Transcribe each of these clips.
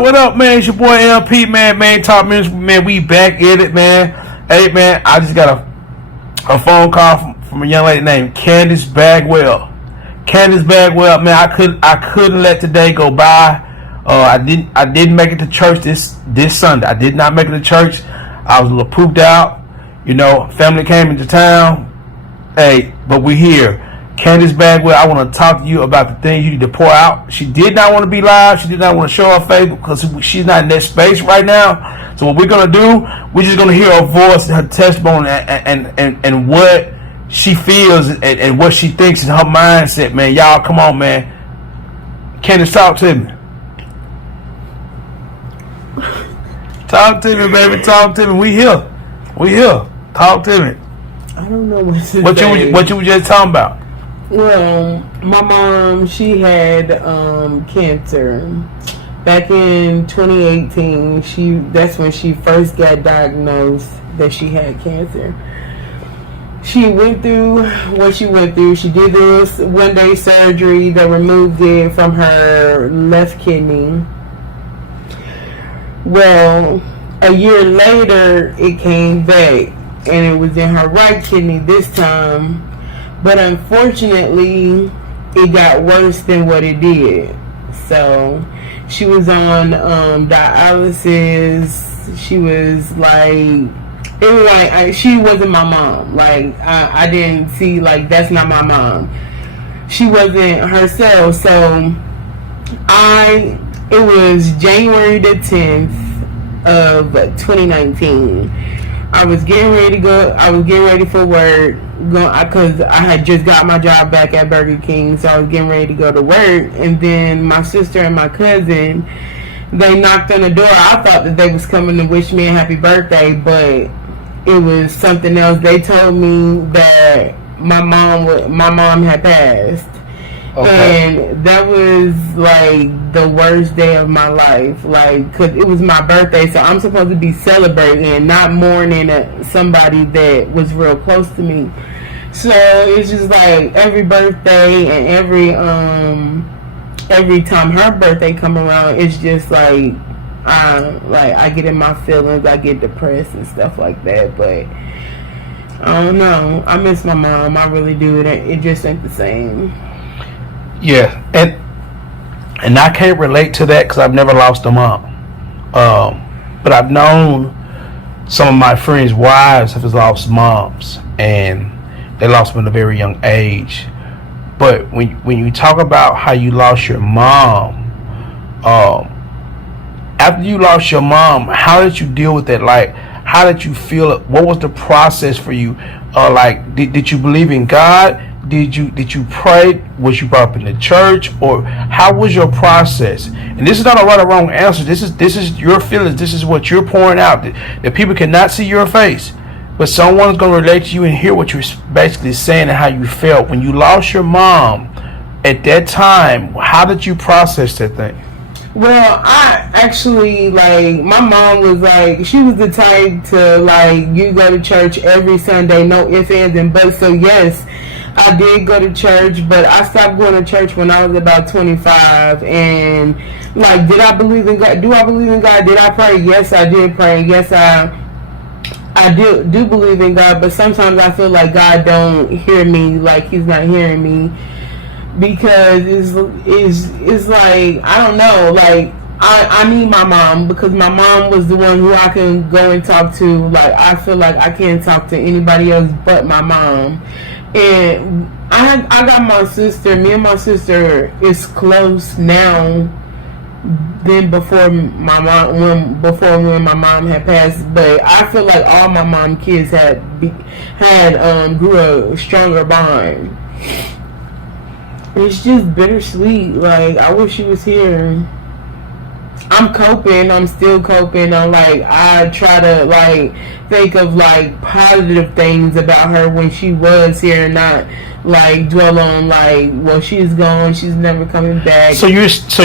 What up, man? It's your boy LP, man. ManTalk, man. We back in it, man. Hey, man, I just got a phone call from a young lady named Candace Bagwell. Candace Bagwell, man. I couldn't let today go by. I didn't make it to church this Sunday. I did not make it to church. I was a little pooped out. You know, family came into town. Hey, but we're here. Candace Bagwell, I want to talk to you about the things you need to pour out. She did not want to be live. She did not want to show her face because she's not in that space right now. So what we're going to do, we're just going to hear her voice, her testimony, and what she feels and what she thinks in her mindset, man. Y'all, come on, man. Candace, talk to me. Talk to me, baby. Talk to me. We here. Talk to me. I don't know what to say. What you were just talking about? Well, my mom, she had cancer back in 2018. That's when she first got diagnosed that she had cancer. She went through what she went through. She did this one-day surgery that removed it from her left kidney. Well, a year later, it came back, and it was in her right kidney this time. But unfortunately, it got worse than what it did. So she was on dialysis. She was like, it was like she wasn't my mom. Like I didn't see, like, that's not my mom. She wasn't herself. So it was January the 10th of 2019. I was getting ready to go. I was getting ready for work because I had just got my job back at Burger King, so I was getting ready to go to work. And then my sister and my cousin, they knocked on the door. I thought that they was coming to wish me a happy birthday, but it was something else. They told me that my mom had passed. Okay. And that was like the worst day of my life, like, cause it was my birthday, so I'm supposed to be celebrating, not mourning somebody that was real close to me. So it's just like every birthday and every time her birthday come around, it's just like I get in my feelings, I get depressed and stuff like that. But I don't know, I miss my mom, I really do. It just ain't the same. Yeah, and I can't relate to that because I've never lost a mom. But I've known some of my friends' wives have lost moms, and they lost them at a very young age. But when you talk about how you lost your mom, after you lost your mom, how did you deal with that? Like, how did you feel it? What was the process for you? Like, did you believe in God? Did you pray? Was you brought up in the church? Or how was your process? And this is not a right or wrong answer. This is your feelings. This is what you're pouring out. That people cannot see your face, but someone's going to relate to you and hear what you're basically saying and how you felt when you lost your mom. At that time, how did you process that thing? Well, I actually, like, my mom was like, she was the type to, like, you go to church every Sunday, no ifs, ands, and buts. So yes, I did go to church, but I stopped going to church when I was about 25. And, like, did I believe in God? Do I believe in God? Did I pray? Yes, I did pray. Yes, I do believe in God, but sometimes I feel like God don't hear me, like He's not hearing me, because it's like, I don't know, like, I need my mom, because my mom was the one who I can go and talk to. Like, I feel like I can't talk to anybody else but my mom. And I got my sister. Me and my sister is close now than before when my mom had passed. But I feel like all my mom kids grew a stronger bond. It's just bittersweet. Like, I wish she was here. I'm coping. I'm still coping. I try to, like, think of, like, positive things about her when she was here, and not, like, dwell on, like, well, she's gone, she's never coming back. So you're still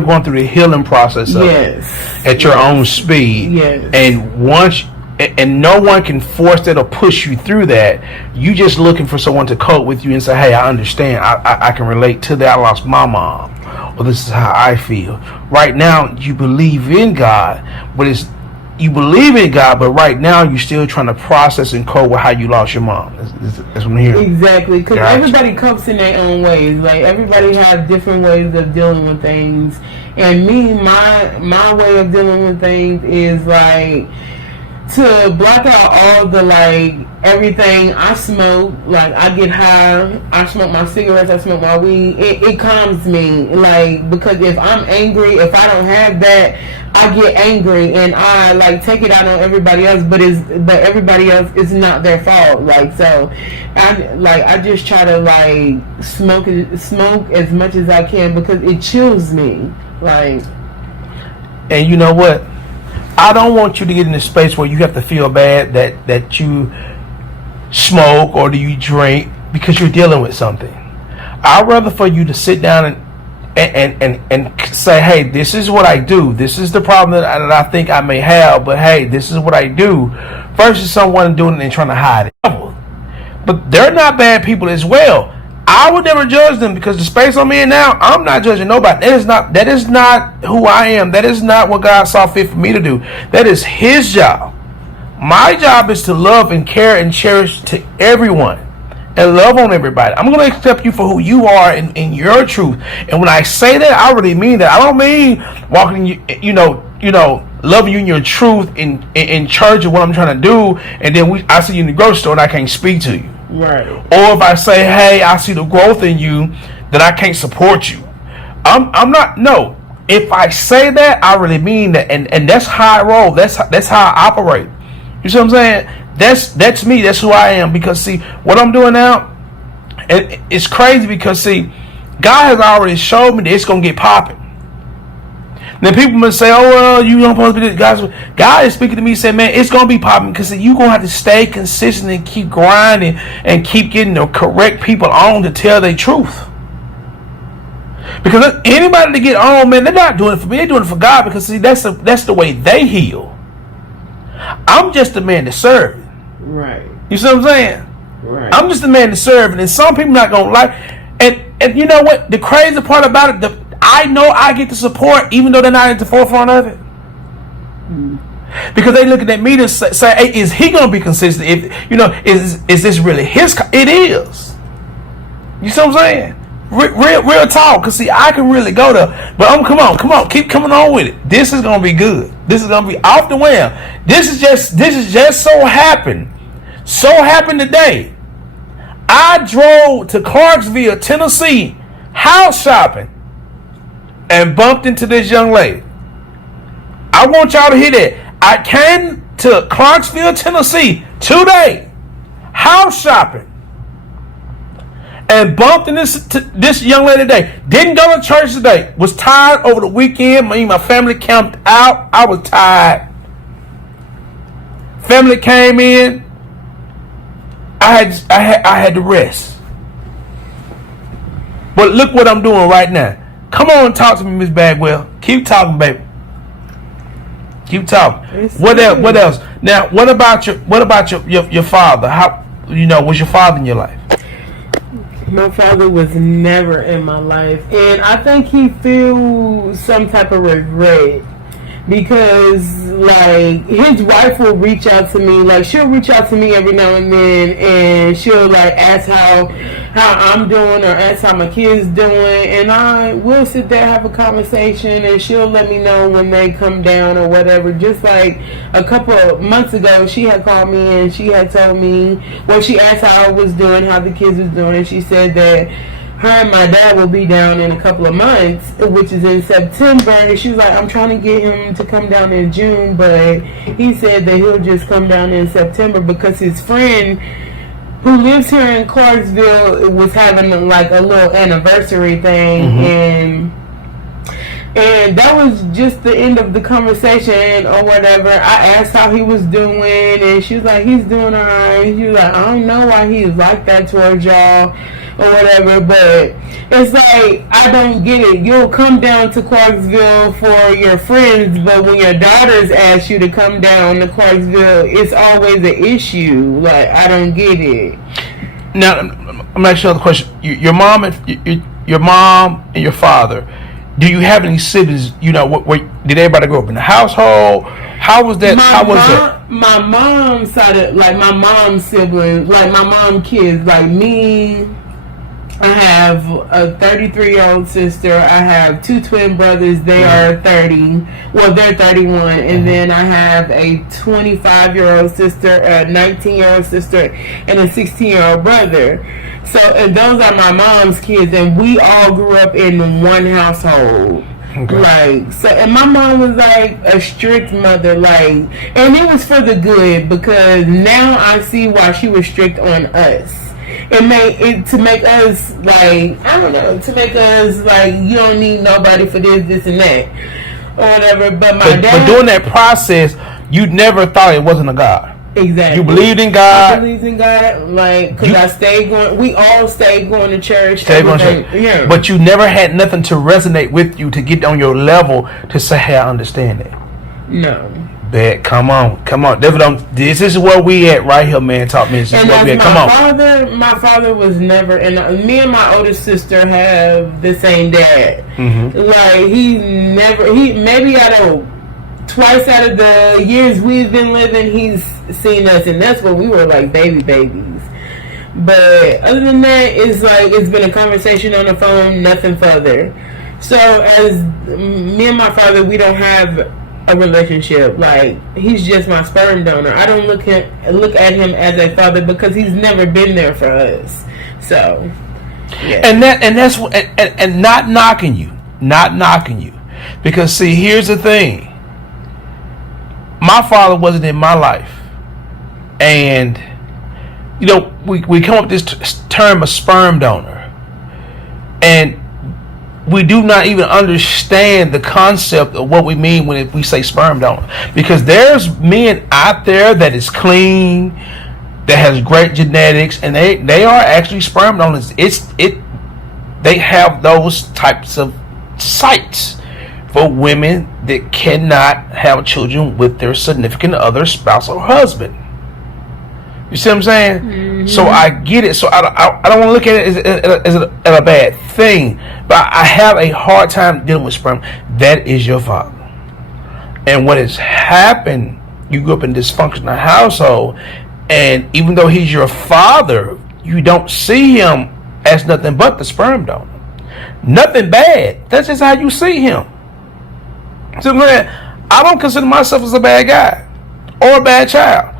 going through the healing process of it at your own speed. Yes. And no one can force that or push you through that. You just looking for someone to cope with you and say, hey, I understand. I can relate to that. I lost my mom. or this is how I feel. Right now, you believe in God, but you believe in God, but right now you're still trying to process and cope with how you lost your mom. That's what I'm hearing. Exactly, because everybody copes in their own ways. Like, everybody has different ways of dealing with things. And me, my way of dealing with things is like to block out all the like everything. I smoke, like I get high, I smoke my cigarettes, I smoke my weed. It calms me, like, because if I'm angry, if I don't have that, I get angry and I like take it out on everybody else, but everybody else, it's not their fault. Like, so I just try to like smoke as much as I can because it chills me. Like, and you know what? I don't want you to get in a space where you have to feel bad that you smoke or do you drink because you're dealing with something. I'd rather for you to sit down and say, hey, this is what I do. This is the problem that I think I may have, but hey, this is what I do. Versus someone doing it and trying to hide it. But they're not bad people as well. I would never judge them because the space I'm in now, I'm not judging nobody. That is not who I am. That is not what God saw fit for me to do. That is His job. My job is to love and care and cherish to everyone and love on everybody. I'm going to accept you for who you are in your truth. And when I say that, I really mean that. I don't mean walking, loving you in your truth in church of what I'm trying to do, and then I see you in the grocery store and I can't speak to you. Right. Or if I say, hey, I see the growth in you, then I can't support you. I'm not. No. If I say that, I really mean that, and that's how I roll. That's how I operate. You see what I'm saying? That's me. That's who I am. Because see, what I'm doing now, it's crazy. Because see, God has already showed me that it's gonna get popping. Then people must say, oh, well, you don't supposed to be this. God is speaking to me and said, man, it's going to be popping because you're going to have to stay consistent and keep grinding and keep getting the correct people on to tell their truth. Because anybody to get on, man, they're not doing it for me. They're doing it for God because, see, that's the way they heal. I'm just the man to serve it. Right. You see what I'm saying? Right. I'm just the man to serve it. And some people not going to like it. And you know what? The crazy part about it, I know I get the support even though they're not at the forefront of it. Because they looking at me to say, hey, is he going to be consistent? If is this really his? It is. You see what I'm saying? Real talk. Because see, I can really go to, but come on, keep coming on with it. This is going to be good. This is going to be off the whim. This is just so happened today. I drove to Clarksville, Tennessee, house shopping, and bumped into this young lady. I want y'all to hear that. I came to Clarksville, Tennessee today, house shopping, and bumped into this young lady today. Didn't go to church today. Was tired over the weekend. My family camped out. I was tired. Family came in. I had to rest. But look what I'm doing right now. Come on and talk to me, Miss Bagwell. Keep talking, baby. Keep talking. What else? Now, what about your father? How was your father in your life? My father was never in my life, and I think he feels some type of regret because, like, his wife will reach out to me. Like, she'll reach out to me every now and then, and she'll like ask how I'm doing or ask how my kids doing, and I will sit there, have a conversation, and she'll let me know when they come down or whatever. Just like a couple of months ago, she had called me and she had told me, well, she asked how I was doing, how the kids was doing, and she said that her and my dad will be down in a couple of months, which is in September, and she was like, I'm trying to get him to come down in June, but he said that he'll just come down in September because his friend who lives here in Clarksville was having like a little anniversary thing, and that was just the end of the conversation or whatever. I asked how he was doing, and she was like, he's doing alright. She was like, I don't know why he's like that towards y'all or whatever, but it's like, I don't get it. You'll come down to Clarksville for your friends, but when your daughters ask you to come down to Clarksville, it's always an issue. Like, I don't get it. Now, I'm not sure the question. Your mom and your father, do you have any siblings? You know, what did everybody grow up in the household? How was that? My mom's side of, like, my mom's siblings, like my mom's kids, like me. I have a 33-year-old sister. I have 2 twin brothers. They are 30. Well, they're 31. And then I have a 25-year-old sister, a 19-year-old sister, and a 16-year-old brother. So, and those are my mom's kids, and we all grew up in one household. Okay. Like, so, and my mom was like a strict mother, like, and it was for the good, because now I see why she was strict on us. To make us, like, I don't know, to make us like, you don't need nobody for this and that, or whatever. But dad. But during that process, you never thought it wasn't a God. Exactly. You believed in God. I believed in God, like, because I stayed going. We all stayed going to church. Yeah. But you never had nothing to resonate with you to get on your level to say, "Hey, I understand it." No. Bet, come on. This is where we at right here, ManTalk. This is where we at. Come on. My father was never, and me and my older sister have the same dad. Mm-hmm. Like, he maybe twice out of the years we've been living, he's seen us, and that's when we were like babies. But other than that, it's like, it's been a conversation on the phone, nothing further. So as me and my father, we don't have a relationship. Like, he's just my sperm donor. I don't look at him as a father, because he's never been there for us. So, yeah. And not knocking you, because see, here's the thing. My father wasn't in my life, and you know, we come up with this term, a sperm donor, and we do not even understand the concept of what we mean when we say sperm donor, because there's men out there that is clean, that has great genetics, and they are actually sperm donors. They have those types of sites for women that cannot have children with their significant other, spouse, or husband. You see what I'm saying? Mm-hmm. So I get it. So I don't want to look at it as a bad thing, but I have a hard time dealing with sperm. That is your father. And what has happened, you grew up in a dysfunctional household, and even though he's your father, you don't see him as nothing but the sperm donor. Nothing bad. That's just how you see him. So I don't consider myself as a bad guy or a bad child.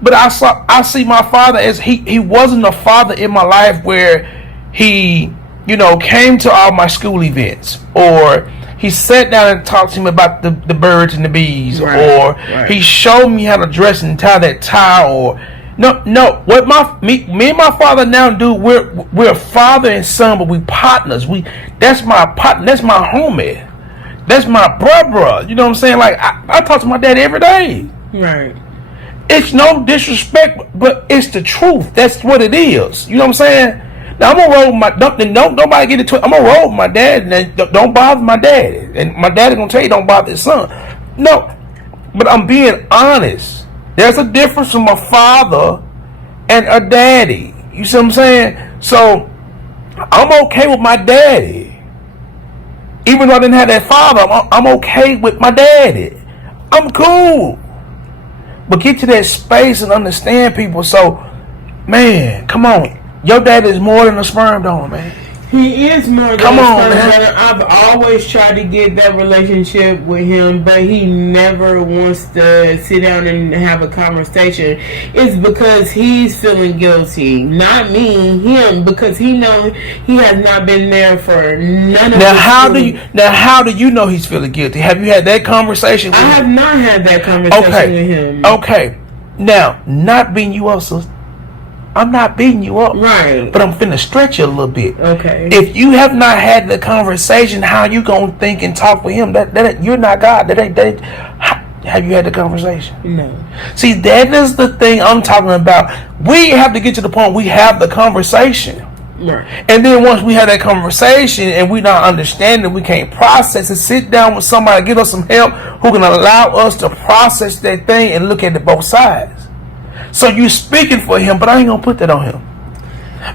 But I see my father as he wasn't a father in my life where he, you know, came to all my school events, or he sat down and talked to me about the birds and the bees, or he showed me how to dress and tie that tie, or no. What me and my father now do, we're father and son, but we partners. That's my partner. That's my homie. That's my brother. You know what I'm saying? Like, I talk to my dad every day. Right. It's no disrespect, but it's the truth. That's what it is. You know what I'm saying? Now I'm gonna roll with my don't nobody get it. I'm gonna roll with my dad, and don't bother my dad. And my dad is gonna tell you don't bother his son. No, but I'm being honest. There's a difference from a father and a daddy. You see what I'm saying? So I'm okay with my daddy. Even though I didn't have that father, I'm okay with my daddy. I'm cool. But get to that space and understand people. So, man, come on. Your dad is more than a sperm donor, man. He is more than a sperm donor. I've always tried to get that relationship with him, but he never wants to sit down and have a conversation. It's because he's feeling guilty. Not me, him, because he knows he has not been there for none of Now how do you know he's feeling guilty? Have you had that conversation with him? I have not had that conversation with him. Okay. Now, not beating you up, sister. I'm not beating you up. Right. But I'm finna stretch you a little bit. Okay. If you have not had the conversation, how you gonna think and talk with him? That you're not God. Have you had the conversation? No. See, that is the thing I'm talking about. We have to get to the point we have the conversation. Right. And then once we have that conversation and we not understanding, we can't process it, sit down with somebody, give us some help who can allow us to process that thing and look at it both sides. So you speaking for him, but I ain't gonna put that on him.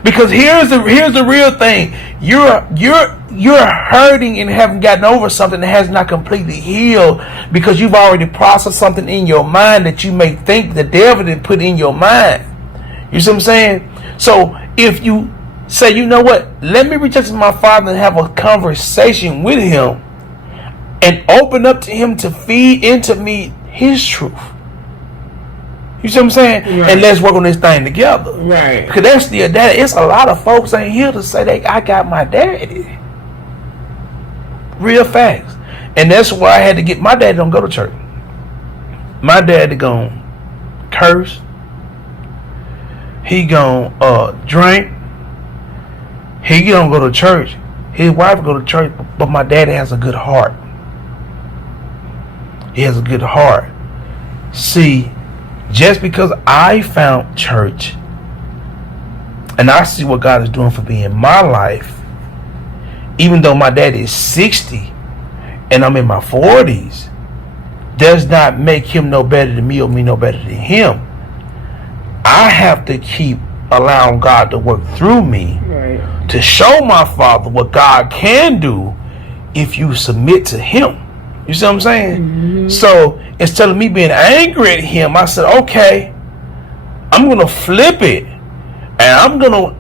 Because here's the real thing. You're hurting and haven't gotten over something that has not completely healed because you've already processed something in your mind that you may think the devil did put in your mind. You see what I'm saying? So if you say, you know what, let me reach out to my father and have a conversation with him and open up to him to feed into me his truth. You see what I'm saying? Right. And let's work on this thing together. Right. Because that's still daddy. It's a lot of folks ain't here to say I got my daddy. Real facts. And that's why I had to get my daddy don't go to church. My daddy gon' curse. He gon' drink. He don't go to church. His wife go to church, but my daddy has a good heart. He has a good heart. See, just because I found church and I see what God is doing for me in my life, even though my daddy is 60 and I'm in my 40s, does not make him no better than me or me no better than him. I have to keep allowing God to work through me, right, to show my father what God can do if you submit to him. You see what I'm saying? Mm-hmm. So instead of me being angry at him, I said, okay, I'm going to flip it. And I'm going to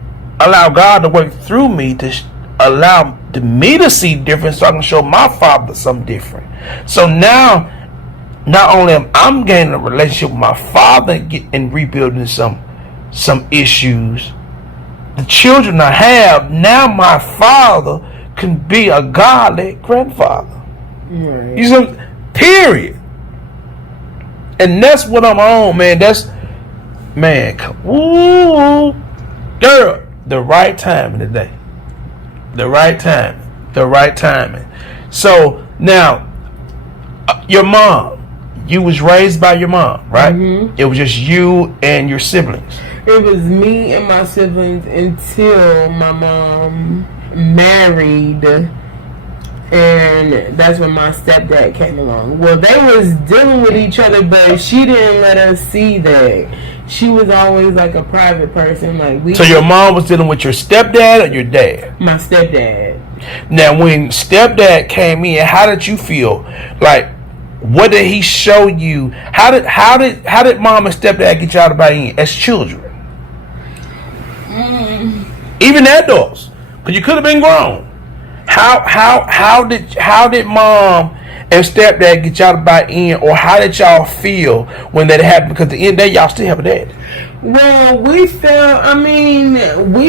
allow God to work through me to allow me to see different so I can show my father something different. So now, not only am I gaining a relationship with my father and rebuilding some issues, the children I have, now my father can be a godly grandfather. Right. You know, period. And that's what I'm on, man. Woo, girl, the right time in the day. The right timing. So now, your mom, you was raised by your mom, right? Mm-hmm. It was just you and your siblings. It was me and my siblings until my mom married, and that's when my stepdad came along. Well, they was dealing with each other, but she didn't let us see that. She was always like a private person. So your mom was dealing with your stepdad or your dad? My stepdad. Now, when stepdad came in, how did you feel? Like, what did he show you? How did mom and stepdad get you out of buy in as children? Even adults, because you could have been grown. How did mom and stepdad get y'all to buy in, or how did y'all feel when that happened? Because at the end of the day, y'all still have a dad. Well, we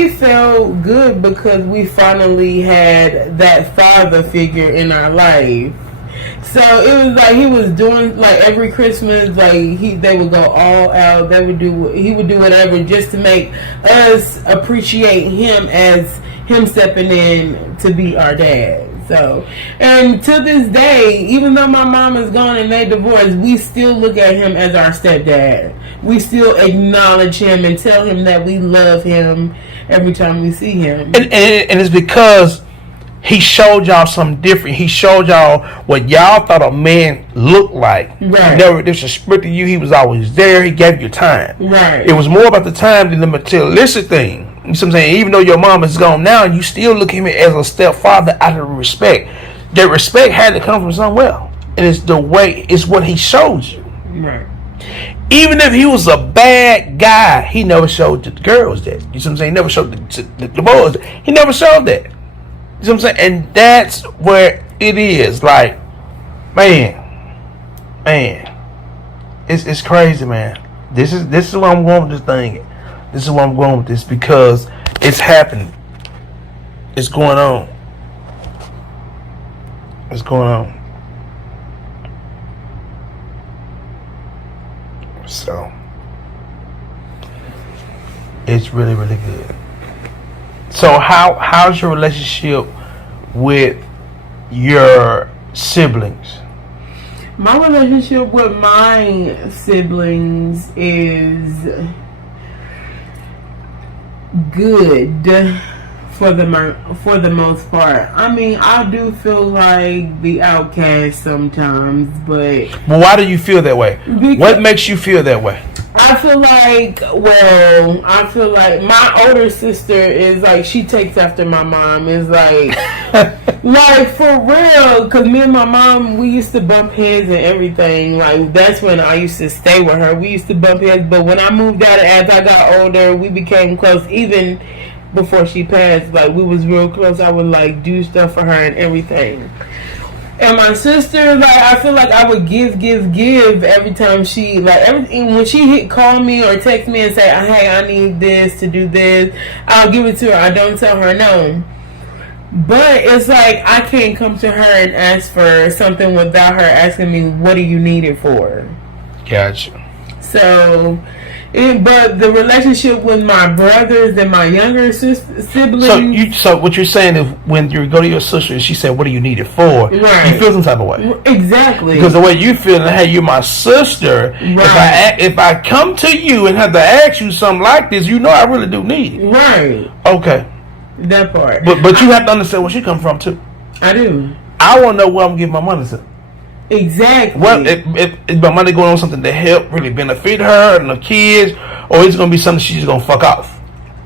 felt good because we finally had that father figure in our life. So it was like he was doing, like, every Christmas, like they would go all out. He would do whatever just to make us appreciate him as him stepping in to be our dad. So, and to this day, even though my mom is gone and they divorced, we still look at him as our stepdad. We still acknowledge him and tell him that we love him every time we see him. And it's because he showed y'all something different. He showed y'all what y'all thought a man looked like. Right. He never disrespected you. He was always there. He gave you time. Right. It was more about the time than the materialistic thing. You see what I'm saying? Even though your mom is gone now, you still look at him as a stepfather out of respect. That respect had to come from somewhere. And it's what he showed you. Right. Even if he was a bad guy, he never showed the girls that. You see what I'm saying? He never showed the boys. He never showed that. You see what I'm saying? And that's where it is. Like, man, it's crazy, man. This is where I'm going with this thing. This is where I'm going with this, because it's happening. It's going on. It's going on. So it's really, really good. So how's your relationship with your siblings? My relationship with my siblings is good for the most part. I mean, I do feel like the outcast sometimes, but why do you feel that way? What makes you feel that way? I feel like my older sister is like, she takes after my mom. Is like, like for real. Because me and my mom, we used to bump heads and everything. Like, that's when I used to stay with her. We used to bump heads. But when I moved out, as I got older, we became close. Even before she passed, like, we was real close. I would like do stuff for her and everything. And my sister, like, I feel like I would give every time she, like, everything, when she call me or text me and say, hey, I need this to do this, I'll give it to her. I don't tell her no. But it's like, I can't come to her and ask for something without her asking me, what do you need it for? Gotcha. So, but the relationship with my brothers and my younger siblings. So what you're saying is, when you go to your sister and she said, "What do you need it for?" Right. You feel some type of way. Exactly. Because the way you feel, hey, you're my sister. Right. If I come to you and have to ask you something like this, you know I really do need it. Right. Okay. That part. But you have to understand where she come from too. I do. I want to know where I'm giving my money to. Exactly. What if my money going on something to help really benefit her and the kids, or it's gonna be something she's just gonna fuck off?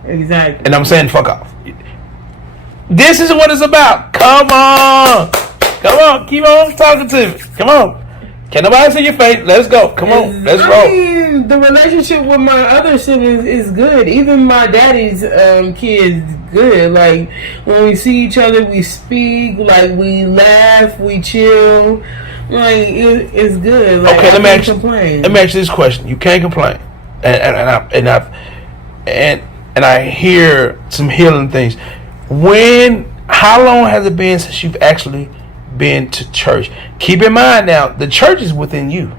Exactly. And I'm saying fuck off. This is what it's about. Come on, keep on talking to me. Come on, can't nobody see your face. Let's go. Come on, let's roll. I mean, the relationship with my other siblings is good. Even my daddy's kids, good. Like, when we see each other, we speak. Like, we laugh, we chill. Like, it's good. Like, okay, let me ask you this question. You can't complain, and I hear some healing things. How long has it been since you've actually been to church? Keep in mind now, the church is within you.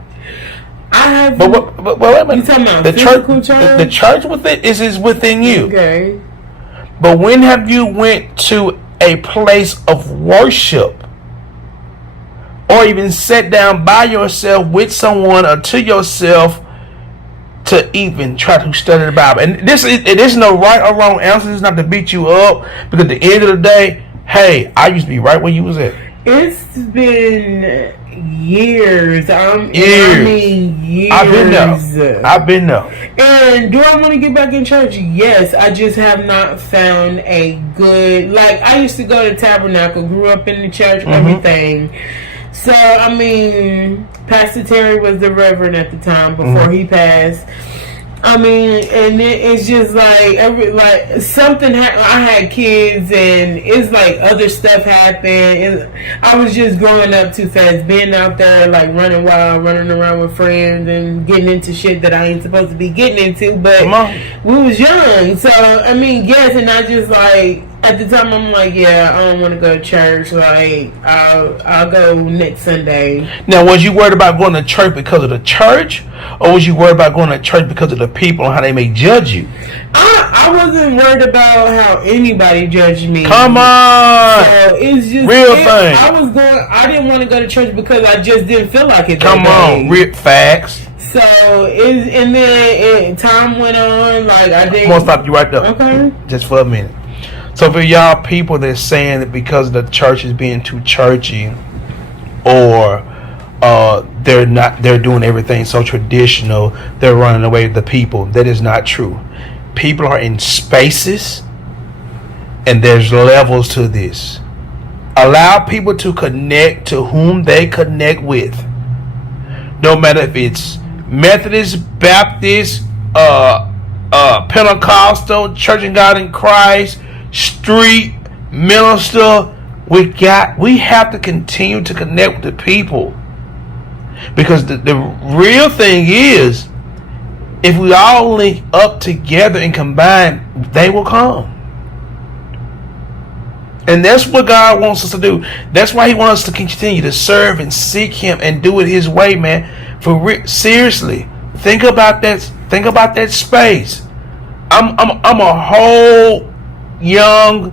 I have. But wait a minute. You talking about the physical church? The church is within you. Okay. But when have you went to a place of worship, or even sat down by yourself with someone or to yourself to even try to study the Bible? And it is no right or wrong answer. It's not to beat you up, but at the end of the day, hey, I used to be right where you was at. It's been years. I mean, years. I've been there. And do I want to get back in church? Yes. I just have not found a good, like, I used to go to Tabernacle, grew up in the church, everything. So, I mean, Pastor Terry was the reverend at the time before he passed. I mean, and it's just like something. I had kids, and it's like other stuff happened. I was just growing up too fast, being out there like running wild, running around with friends, and getting into shit that I ain't supposed to be getting into. But we was young, so I mean, yes, and I just like. At the time, I'm like, yeah, I don't want to go to church. Like, I'll go next Sunday. Now, was you worried about going to church because of the church, or was you worried about going to church because of the people and how they may judge you? I wasn't worried about how anybody judged me. Come on, so it's just real thing. I didn't want to go to church because I just didn't feel like it. Come on, real facts. So and then time went on. Like I didn't. I'm gonna stop you right there. Okay. Just for a minute. So for y'all people that's saying that because the church is being too churchy, or they're doing everything so traditional, they're running away with the people. That is not true. People are in spaces, and there's levels to this. Allow people to connect to whom they connect with. No matter if it's Methodist, Baptist, Pentecostal, Church of God in Christ, street minister, we have to continue to connect with the people, because the real thing is, if we all link up together and combine, they will come. And that's what God wants us to do. That's why He wants us to continue to serve and seek Him and do it His way, man. Seriously, think about that. Think about that space. I'm a whole young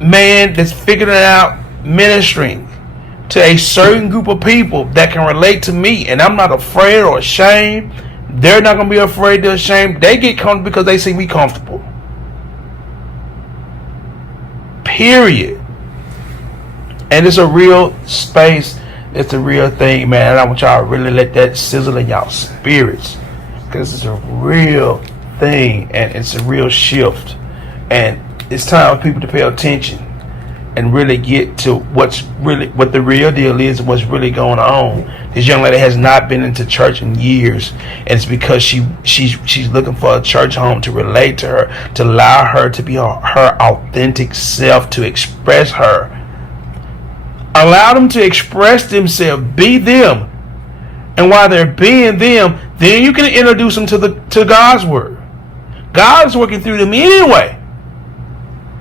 man that's figuring out ministering to a certain group of people that can relate to me, and I'm not afraid or ashamed. They're not going to be afraid or ashamed. They get comfortable because they see me comfortable. Period. And it's a real space. It's a real thing, man. And I want y'all to really let that sizzle in y'all spirits. because it's a real thing and it's a real shift, and it's time for people to pay attention and really get to what the real deal is and what's really going on. This young lady has not been into church in years, and it's because she's looking for a church home to relate to her, to allow her to be her authentic self, to express her. Allow them to express themselves, be them, and while they're being them, then you can introduce them to God's word. God's working through them anyway.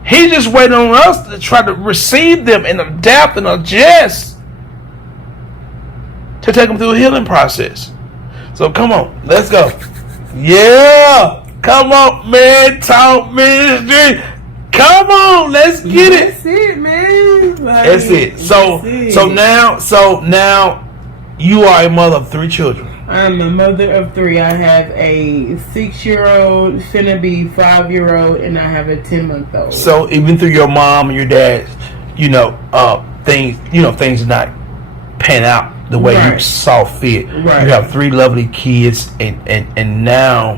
He's just waiting on us to try to receive them and adapt and adjust to take them through a healing process. So come on, let's go. Yeah, come on, ManTalk Ministry. Come on, let's get it. That's it, man. That's it. So now you are a mother of 3 children. I'm a mother of 3. I have a 6-year-old, finna be 5-year-old, and I have a 10-month-old. So even through your mom and your dad, things did not pan out the way you saw fit. Right. You have 3 lovely kids, and now,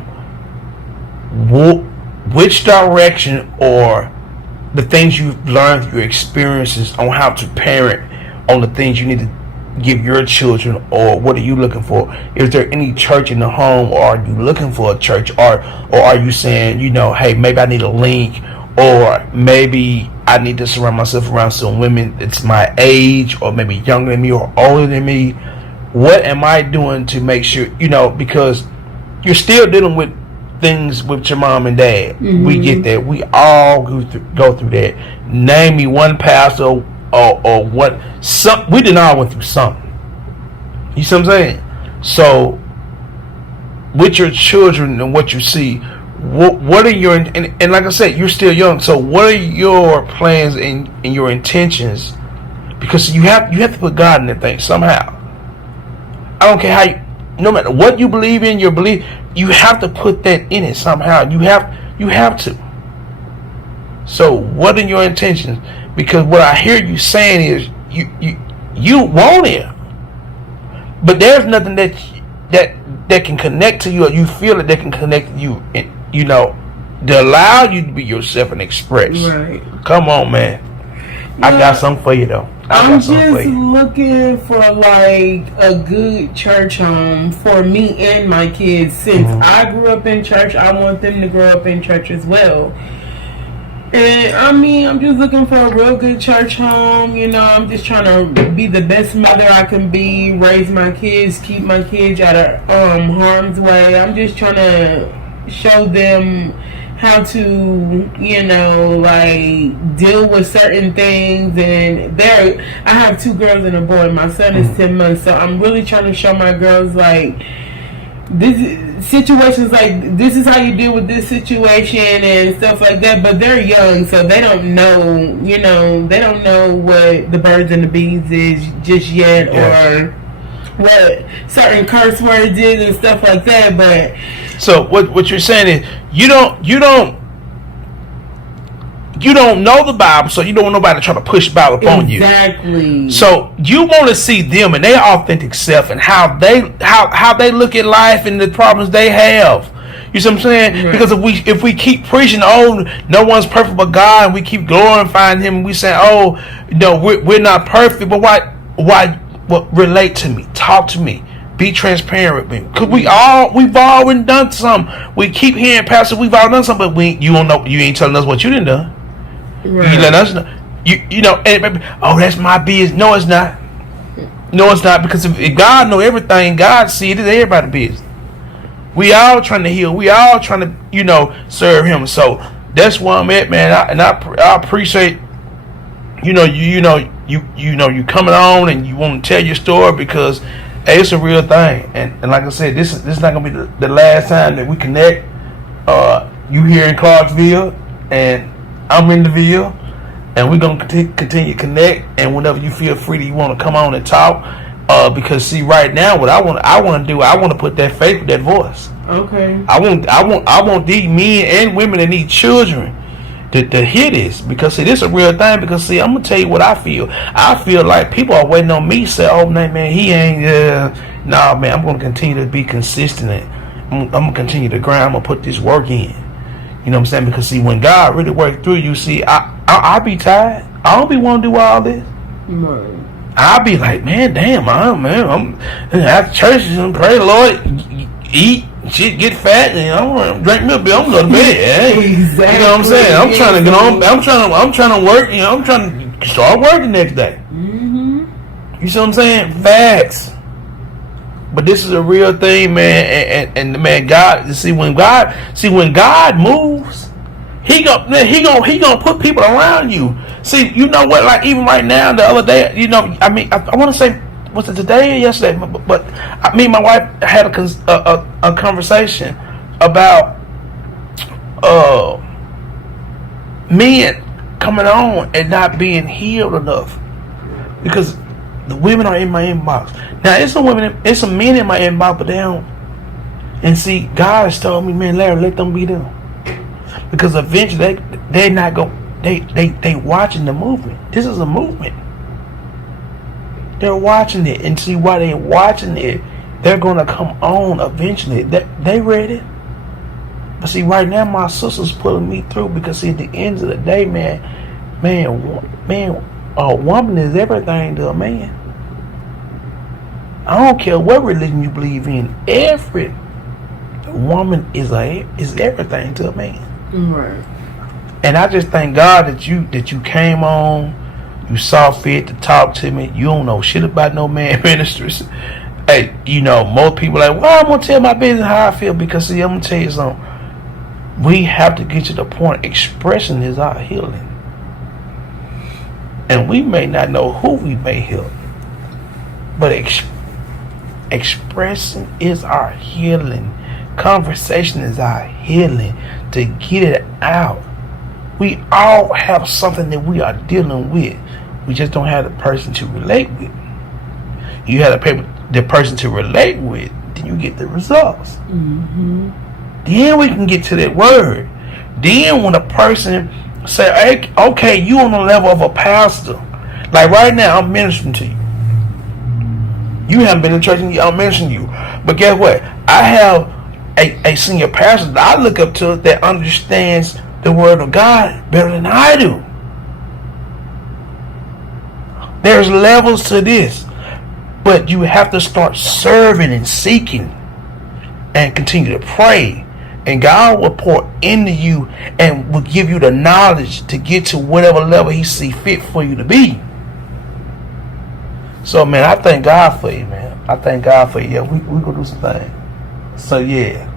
which direction or the things you've learned through your experiences on how to parent, on the things you need to give your children, or what are you looking for? Is there any church in the home, or are you looking for a church, or are you saying, hey, maybe I need a link, or maybe I need to surround myself around some women that's my age, or maybe younger than me or older than me? What am I doing to make sure, because you're still dealing with things with your mom and dad. Mm-hmm. We get that. We all go through that. Name me one pastor or what, we didn't all went through something. You see what I'm saying? So with your children and what you see, what are your, and like I said, you're still young, so what are your plans and your intentions? Because you have to put God in that thing somehow. I don't care how you, no matter what you believe in, your belief, you have to put that in it somehow. You have to. So what are your intentions? Because what I hear you saying is you want it, but there's nothing that can connect to you, or you feel that can connect to you, and to allow you to be yourself and express. Right. Come on, man. Yeah. I got something for you though. I'm just looking for like a good church home for me and my kids. Since I grew up in church, I want them to grow up in church as well. And I'm just looking for a real good church home. I'm just trying to be the best mother I can be, raise my kids, keep my kids out of harm's way. I'm just trying to show them how to, deal with certain things. And I have 2 girls and a boy. My son is 10 months, so I'm really trying to show my girls situations like this is how you deal with this situation and stuff like that. But they're young, so they don't know, they don't know what the birds and the bees is just yet, or what certain curse words is and stuff like that. But so what you're saying is you don't know the Bible, so you don't want nobody to try to push Bible upon you. Exactly. So you want to see them and their authentic self and how they look at life and the problems they have. You see what I'm saying? Right. Because if we keep preaching, no one's perfect but God, and we keep glorifying Him, and we say, we're not perfect, but why relate to me, talk to me, be transparent with me, because we've all done something. We keep hearing, Pastor, we've all done something, but you don't know, you ain't telling us what you done done. Right. You let us know. And that's my business. No, it's not. No, it's not, because if God know everything, God see it, it's everybody's business. We all trying to heal. We all trying to, serve Him. So that's where I'm at, man. I appreciate, you coming on and you want to tell your story, because hey, it's a real thing. And like I said, this is not gonna be the last time that we connect. You here in Clarksville, and I'm in the Ville, and we're gonna continue to connect. And whenever you feel free that you want to come on and talk, because see, right now, what I want to do, I want to put that faith with that voice. Okay. I want these men and women and these children to hear this, because see, this is a real thing. Because see, I'm gonna tell you what I feel. I feel like people are waiting on me to say, "Oh man, he ain't." Nah, man, I'm gonna continue to be consistent I'm gonna continue to grind. I'm gonna put this work in. You know what I'm saying? Because see, when God really works through you, see, I be tired. I don't be want to do all this. Right. I'll be like, man, damn, I'm at church and pray, Lord, eat, shit, get fat, and I'm drink milk, I'm gonna go to bed. Exactly. You know what I'm saying? I'm trying to get on. I'm trying to work. You know, I'm trying to start working next day. Mm-hmm. You see what I'm saying? Facts. But this is a real thing, man. And man, God. See when God moves, He gonna put people around you. See, you know what? Like even right now, the other day, you know, I mean, I want to say, was it today or yesterday? But me and my wife had a conversation about men coming on and not being healed enough, because the women are in my inbox. Now it's some men in my inbox, but they don't. And see, God has told me, man, Larry, let them be them, because eventually they're not go. They watching the movement. This is a movement. They're watching it, and see why they're watching it. They're gonna come on eventually. They ready. But see, right now my sister's pulling me through, because see, at the end of the day, man, a woman is everything to a man. I don't care what religion you believe in. Every woman is everything to a man. Right. And I just thank God that you came on, you saw fit to talk to me. You don't know shit about no man ministries. Hey, you know, most people are like, well, I'm gonna tell my business how I feel, because see, I'm gonna tell you something. We have to get to the point expression is our healing. And we may not know who we may heal, but expressing is our healing. Conversation is our healing. To get it out. We all have something that we are dealing with. We just don't have the person to relate with. You have the person to relate with, then you get the results. Mm-hmm. Then we can get to that word. Then when a person say, hey, okay, you on the level of a pastor. Like right now, I'm ministering to you. You haven't been in church, and I'm ministering to you. But guess what? I have a senior pastor that I look up to that understands the word of God better than I do. There's levels to this. But you have to start serving and seeking and continue to pray. And God will pour into you and will give you the knowledge to get to whatever level He see fit for you to be. So, man, I thank God for you, man. I thank God for you. Yeah, we gonna do some things. So, yeah.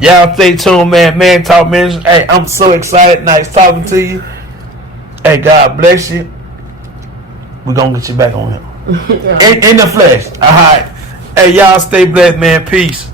Y'all stay tuned, man. ManTalk Ministry. Hey, I'm so excited. Nice talking to you. Hey, God bless you. We're gonna get you back on Him. In the flesh. All right. Hey, y'all stay blessed, man. Peace.